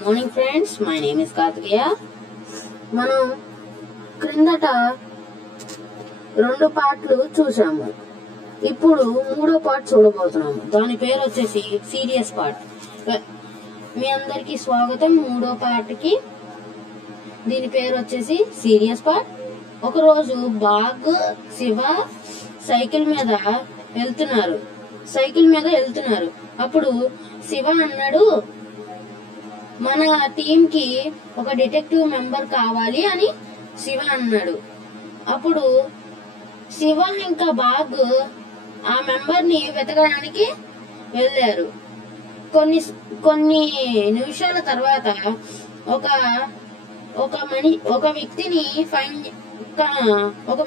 Good morning friends, my name is Kartikeya. మనం క్రిందట 2 పార్ట్లు చూసాము. ఇప్పుడు 3వ పార్ట్ చూడబోతున్నాము. దాని పేరు వచ్చేసి సీరియస్ పార్ట్. మీ అందరికి స్వాగతం 3వ పార్ట్కి. దీని పేరు వచ్చేసి సీరియస్ పార్ట్. ఒకరోజు బాగ్ శివ సైకిల్ మీద వెళ్తున్నారు. అప్పుడు శివ అన్నాడు, మన టీమ్ కి ఒక డిటెక్టివ్ మెంబర్ కావాలి అని శివ అన్నాడు. అప్పుడు శివ ఇంకా బాగ్ ఆ మెంబర్ ని వెతకడానికి వెళ్ళారు. కొన్ని నిమిషాల తర్వాత ఒక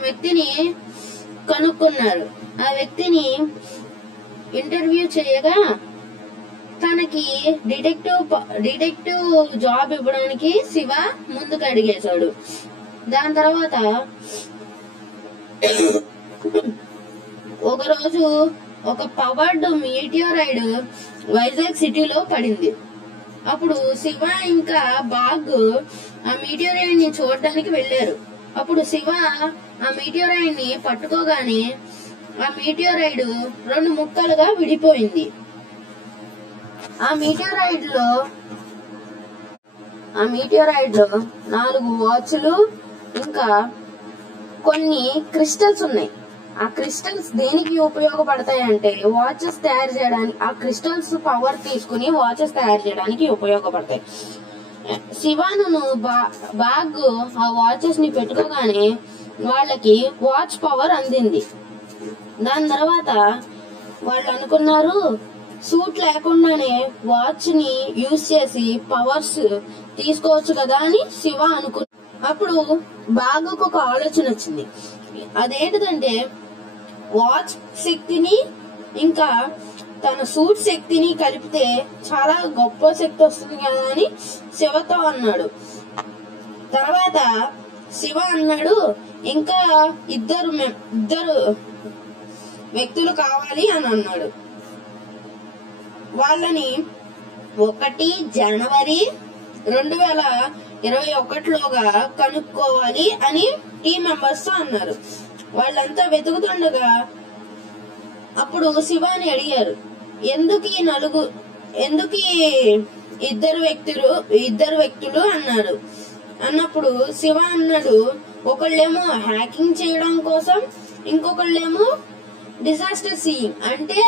వ్యక్తిని కనుక్కున్నారు. ఆ వ్యక్తిని ఇంటర్వ్యూ చేయగా తనకి డిటెక్టివ్ జాబ్ ఇవ్వడానికి శివ ముందుకు అడిగేశాడు. దాని తర్వాత ఒకరోజు ఒక పవర్డ్ మీటియోరైడ్ వైజాగ్ సిటీలో పడింది. అప్పుడు శివ ఇంకా బాగ్ ఆ మీటియోరైడ్ ని చూడడానికి వెళ్లారు. అప్పుడు శివ ఆ మీటియోరైడ్ ని పట్టుకోగానే ఆ మీటియోరైడ్ 2 ముక్కలుగా విడిపోయింది. ఆ మీటియోరైడ్ లో 4 వాచ్లు ఇంకా కొన్ని క్రిస్టల్స్ ఉన్నాయి. ఆ క్రిస్టల్స్ దేనికి ఉపయోగపడతాయంటే వాచెస్ తయారు చేయడానికి, ఆ క్రిస్టల్స్ పవర్ తీసుకుని వాచెస్ తయారు చేయడానికి ఉపయోగపడతాయి. శివాను బాగ్ ఆ వాచెస్ ని పెట్టుకోగానే వాళ్ళకి వాచ్ పవర్ అందింది. దాని తర్వాత వాళ్ళు అనుకున్నారు, సూట్ లేకుండానే వాచ్ ని యూజ్ చేసి పవర్స్ తీసుకోవచ్చు కదా అని శివ అనుకున్నా. అప్పుడు బాగుకు ఒక ఆలోచన వచ్చింది. అదేంటిదంటే వాచ్ శక్తిని ఇంకా తన సూట్ శక్తిని కలిపితే చాలా గొప్ప శక్తి వస్తుంది కదా అని శివతో అన్నాడు. తర్వాత శివ అన్నాడు, ఇంకా ఇద్దరు వ్యక్తులు కావాలి అని అన్నాడు. వాళ్ళని 1 జనవరి 2021లోగా కనుక్కోవాలి అని టీం మెంబర్స్ తో అన్నారు. వాళ్ళంతా వెతుకుతుండగా అప్పుడు శివాని అడిగారు, ఎందుకు ఈ ఇద్దరు వ్యక్తులు అన్నారు. అన్నప్పుడు శివ అన్నాడు, ఒకళ్ళేమో హ్యాకింగ్ చేయడం కోసం, ఇంకొకళ్ళేమో డిజాస్టర్ సీయింగ్ అంటే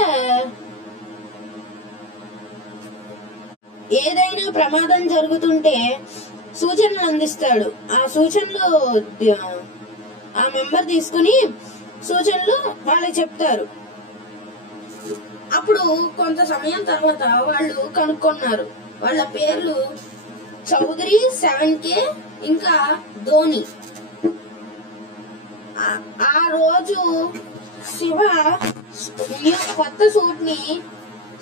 ఏదైనా ప్రమాదం జరుగుతుంటే సూచనలు అందిస్తాడు. ఆ సూచనలు ఆ మెంబర్ తీసుకుని సూచనలు వాళ్ళకి చెప్తారు. అప్పుడు కొంత సమయం తర్వాత వాళ్ళు కనుక్కున్నారు. వాళ్ళ పేర్లు చౌదరి, 7K ఇంకా ధోని. ఆ రోజు శివ కొత్త సూట్ ని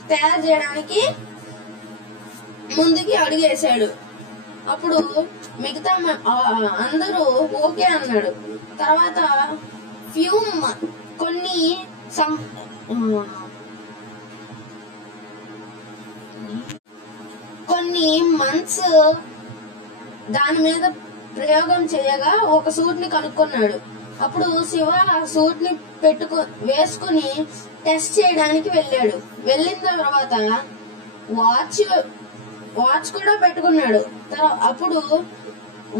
తయారు చేయడానికి ముందుకి అడుగేశాడు. అప్పుడు మిగతా అందరూ ఓకే అన్నాడు. తర్వాత కొన్ని మంత్స్ దాని మీద ప్రయోగం చేయగా ఒక సూట్ ని కనుక్కున్నాడు. అప్పుడు శివ ఆ సూట్ ని వేసుకుని టెస్ట్ చేయడానికి వెళ్ళాడు. వెళ్ళిన తర్వాత వాచ్ కూడా పెట్టుకున్నాడు. అప్పుడు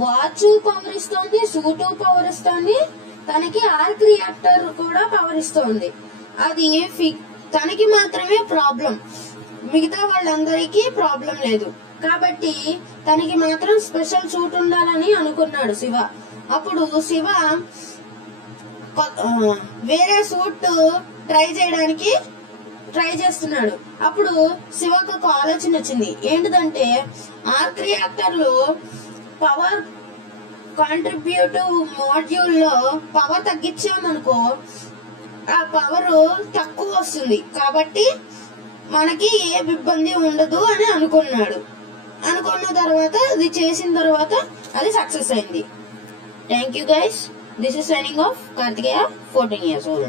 వాచ్ పవర్ ఇస్తోంది, సూటు పవర్ ఇస్తోంది, తనకి ఆర్క్ రియాక్టర్ కూడా పవర్ ఇస్తోంది. అది తనకి మాత్రమే ప్రాబ్లం, మిగతా వాళ్ళందరికీ ప్రాబ్లం లేదు. కాబట్టి తనకి మాత్రం స్పెషల్ సూట్ ఉండాలని అనుకున్నాడు శివ. అప్పుడు శివ వేరే సూట్ ట్రై చేస్తున్నాడు. అప్పుడు శివకు ఒక ఆలోచన వచ్చింది. ఏంటిదంటే ఆర్క్ రియాక్టర్ లో పవర్ కాంట్రిబ్యూటివ్ మాడ్యూల్ లో పవర్ తగ్గించామనుకో ఆ పవర్ తక్కువ వస్తుంది, కాబట్టి మనకి ఏ ఇబ్బంది ఉండదు అని అనుకున్న తర్వాత అది చేసిన తర్వాత అది సక్సెస్ అయింది. Thank you guys. This is signing off Kartikeya, 14 years old.